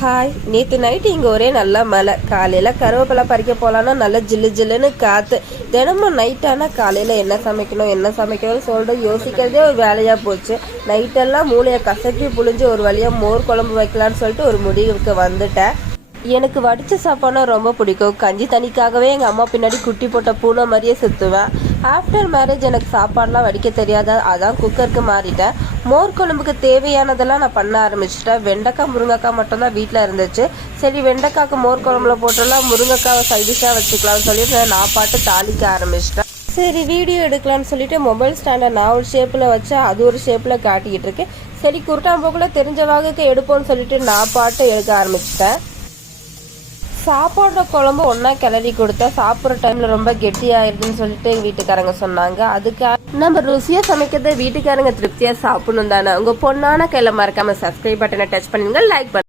Hi, நேற்று night இங்கே ஒரே நல்ல மழை. காலையில் கருவேப்பிலை பறிக்க போகலான்னா நல்லா ஜில்லு ஜில்லுன்னு காற்று. தினமும் நைட்டானால் காலையில் என்ன சமைக்கணும்னு சொல்லிட்டு யோசிக்கிறதே ஒரு வேலையாக போச்சு. நைட்டெல்லாம் மூளையை கசக்கி புழிஞ்சு ஒரு வழியாக மோர் குழம்பு வைக்கலான்னு சொல்லிட்டு ஒரு முடிவுக்கு வந்துட்டேன். எனக்கு வடித்த சாப்பாடுனா ரொம்ப பிடிக்கும். கஞ்சி தண்ணிக்காகவே எங்கள் அம்மா பின்னாடி குட்டி போட்ட பூனை மாதிரியே சுற்றுவேன். ஆஃப்டர் மேரேஜ் எனக்கு சாப்பாடெலாம் வடிக்க தெரியாத, அதான் குக்கருக்கு மாறிட்டேன். மோர் குழம்புக்கு தேவையானதெல்லாம் நான் பண்ண ஆரம்பிச்சிட்டேன். வெண்டைக்காய் முருங்கைக்காய் மட்டும்தான் வீட்டில் இருந்துச்சு. சரி, வெண்டைக்காய்க்கு மோர் குழம்புல போட்டோம்னா முருங்கைக்காவை சைடிஷாக வச்சுக்கலாம்னு சொல்லிட்டு நான் பாட்டு தாளிக்க ஆரம்பிச்சிட்டேன். சரி, வீடியோ எடுக்கலான்னு சொல்லிட்டு மொபைல் ஸ்டாண்டை நான் ஒரு ஷேப்பில் வச்சா அது ஒரு ஷேப்பில் காட்டிக்கிட்டு இருக்கேன். சரி, குருட்டாம்போக்கில் தெரிஞ்ச வகைக்கு எடுப்போம்னு சொல்லிட்டு நான் பாட்டு எடுக்க ஆரம்பிச்சிட்டேன். சாப்பாடு குழம்பு ஒன்றா கிளறி கொடுத்தா சாப்பிட்ற டைமில் ரொம்ப கெட்டியாயிருதுன்னு சொல்லிட்டு எங்கள் வீட்டுக்காரங்க சொன்னாங்க. அதுக்காக நம்ம ருசியாக சமைக்கிறத வீட்டுக்காரங்க திருப்தியாக சாப்பிடணும் தானே. உங்கள் பொண்ணான கையில் மறக்காமல் சப்ஸ்கிரைப் பட்டனை டச் பண்ணுங்க, லைக் பண்ணுங்க.